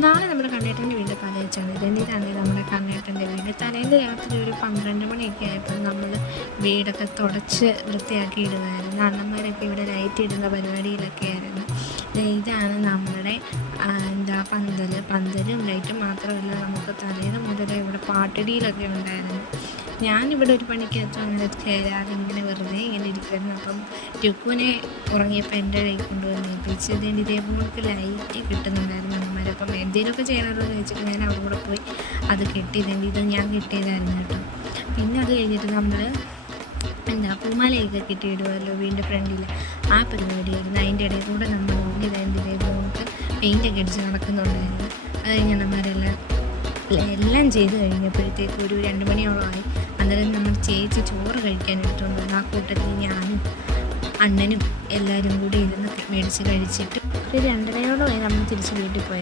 നാളെ നമ്മുടെ കണ്ണേട്ടൻ്റെ വീട് പാലയച്ചാണ്. ഇതാണ് നമ്മുടെ കണ്ണേട്ടൻ്റെ വീട്. തലേന്ന് രാത്രി ഒരു 12 മണിയൊക്കെ ആയപ്പോൾ നമ്മൾ വീടൊക്കെ തുടച്ച് വൃത്തിയാക്കി ഇടുമായിരുന്നു. അണ്ണന്മാരൊക്കെ ഇവിടെ ലൈറ്റ് ഇടുന്ന പരിപാടിയിലൊക്കെ ആയിരുന്നു. ഇതാണ് നമ്മുടെ പന്തലും ലൈറ്റും മാത്രമല്ല, നമുക്ക് തലേന്ന് മുതലേ ഇവിടെ പാട്ടടിയിലൊക്കെ ഉണ്ടായിരുന്നു. ഞാനിവിടെ ഒരു പണിക്കകത്തും അങ്ങനെ ചേരാതെ ഇങ്ങനെ വെറുതെ ഇങ്ങനെ ഇരിക്കുമായിരുന്നു. അപ്പം രുക്കുവിനെ ഉറങ്ങിയപ്പോൾ എൻ്റെ കൈ കൊണ്ടുവന്ന് ഏൽപ്പിച്ച് ഇതേപോലെ ലൈറ്റ് കിട്ടുന്നുണ്ടായിരുന്നു അമ്മമാർ. അപ്പം എന്തെങ്കിലുമൊക്കെ ചെയ്യണമല്ലോ എന്ന് വെച്ചിട്ട് ഞാൻ അവിടെ കൂടെ പോയി അത് കെട്ടിയതുണ്ട്. ഇത് ഞാൻ കെട്ടിയതായിരുന്നു കേട്ടോ. പിന്നെ അത് കഴിഞ്ഞിട്ട് നമ്മൾ പൂമാലയൊക്കെ കെട്ടിയിടുമല്ലോ വീടിൻ്റെ ഫ്രണ്ടിൽ, ആ പരിപാടിയായിരുന്നു. അതിൻ്റെ ഇടയിൽ കൂടെ നമ്മൾ ഇതേപോലെ പെയിൻ്റൊക്കെ അടിച്ച് നടക്കുന്നുണ്ടായിരുന്നു. അത് കഴിഞ്ഞ് അമ്മമാരെല്ലാം എല്ലാം ചെയ്ത് കഴിഞ്ഞപ്പോഴത്തേക്ക് ഒരു 2 മണിയോളമായി. അന്നേരം നമ്മൾ ചേച്ചി ചോറ് കഴിക്കാൻ എടുത്തുകൊണ്ട് വന്നു. ആ കൂട്ടത്തിൽ ഞാനും അണ്ണനും എല്ലാവരും കൂടി ഇരുന്ന് മേടിച്ച് കഴിച്ചിട്ട് ഒരു 2:30 നമ്മൾ തിരിച്ച് വീട്ടിൽ പോയി.